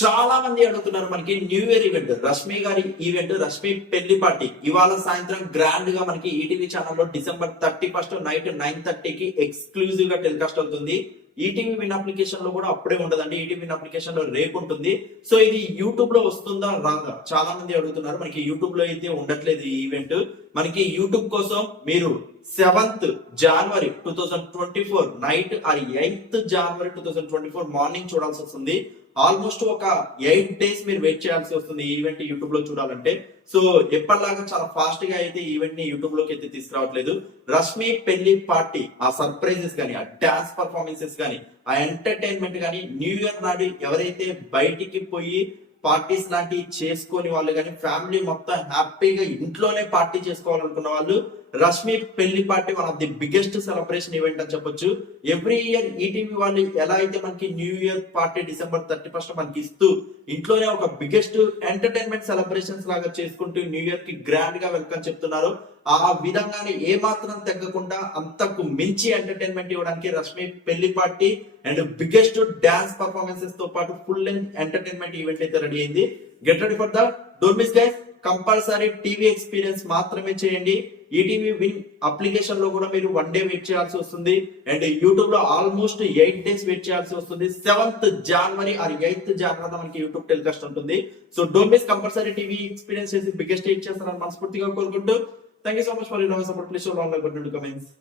చాలా మంది అడుగుతున్నారు మనకి న్యూ ఇయర్ ఈవెంట్ రష్మి గారి ఈవెంట్ రష్మి పెళ్లి పార్టీ ఇవాళ సాయంత్రం గ్రాండ్ గా మనకి ఈటీవీ ఛానల్లో డిసెంబర్ 31 నైట్ 9:30కి ఎక్స్క్లూజివ్ గా టెలికాస్ట్ అవుతుంది. ఈటీవీ విన్ అప్లికేషన్ లో కూడా అప్పుడే ఉండదండి. ఈటీవీ విన్ అప్లికేషన్ లో రేపు ఉంటుంది. సో ఇది యూట్యూబ్ లో వస్తుందా రాదా చాలా మంది అడుగుతున్నారు. మనకి యూట్యూబ్ లో అయితే ఉండట్లేదు ఈ ఈవెంట్. మనకి యూట్యూబ్ కోసం మీరు 7th January 2024 night are 8th January 2024 morning చూడాల్సి వస్తుంది. ఆల్మోస్ట్ ఒక 8 డేస్ మీరు వెయిట్ చేయాల్సి వస్తుంది ఈ ఈవెంట్ యూట్యూబ్ లో చూడాలంటే. సో ఎప్పటిలాగా చాలా ఫాస్ట్ గా అయితే ఈవెంట్ ని యూట్యూబ్ లోకి అయితే తీసుకురావట్లేదు. రష్మి పెళ్లి పార్టీ ఆ సర్ప్రైజెస్ గానీ, ఆ డాన్స్ పర్ఫార్మెన్సెస్ గానీ, ఆ ఎంటర్టైన్మెంట్ గానీ, న్యూ ఇయర్ నాడు ఎవరైతే బయటికి పోయి పార్టీస్ లాంటివి చేసుకొని వాళ్ళు కానీ, ఫ్యామిలీ మొత్తం హ్యాపీగా ఇంట్లోనే పార్టీ చేసుకోవాలనుకున్న వాళ్ళు రష్మి పెళ్లి party one of the biggest celebration event అని చెప్పొచ్చు. ఎవ్రీ ఇయర్ ఈటీవీ వాళ్ళు ఎలా అయితే మనకి న్యూ ఇయర్ పార్టీ డిసెంబర్ 31 మనకి ఇస్తూ ఇంట్లోనే ఒక బిగ్గెస్ట్ ఎంటర్టైన్మెంట్ సెలబ్రేషన్స్ లాగా చేసుకుంటూ న్యూ ఇయర్ కి గ్రాండ్ గా వెల్కమ్ చెప్తున్నారు. ఆ విధంగానే ఏ మాత్రం తగ్గకుండా అంతకు మించి ఎంటర్టైన్మెంట్ ఇవ్వడానికి రష్మి పెళ్లి party and biggest dance performances తో పాటు ఫుల్ లెంగ్త్ ఎంటర్టైన్మెంట్ ఈవెంట్ అయితే రెడీ అయింది. Get ready for that. Don't miss guys. Compulsory TV experience మాత్రమే చేయండి. ఈటీవీ విన్ అప్లికేషన్ లో కూడా మీరు 1 డే వెయిట్ చేయాల్సి వస్తుంది. అండ్ యూట్యూబ్ లో ఆల్మోస్ట్ 8 డేస్ వెయిట్ చేయాల్సి వస్తుంది. 7th January or 8th January మనకి యూట్యూబ్ టెలికాస్ట్ ఉంటుంది. So don't miss. Compulsory TV experience చేసి బిగ్గెస్ట్ హిట్ చేస్తారని మనస్ఫూర్తిగా కోరుకుంటూ thank you so much for your support. Please show long like button to comments.